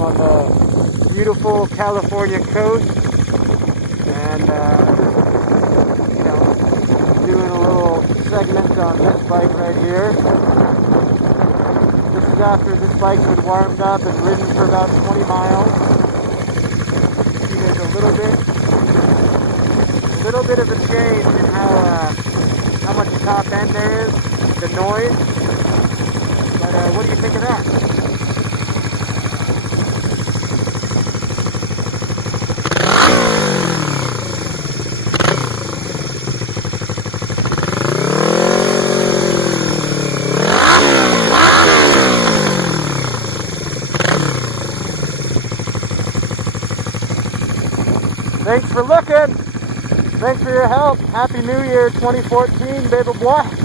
I'm on the beautiful California coast, and you know, doing a little segment on this bike right here. This is after this bike's been warmed up and ridden for about 20 miles. See, there's a little bit of a change in how much top end there is, the noise. But what do you think of that? Thanks for looking. Thanks for your help. Happy New Year 2014, baby boy.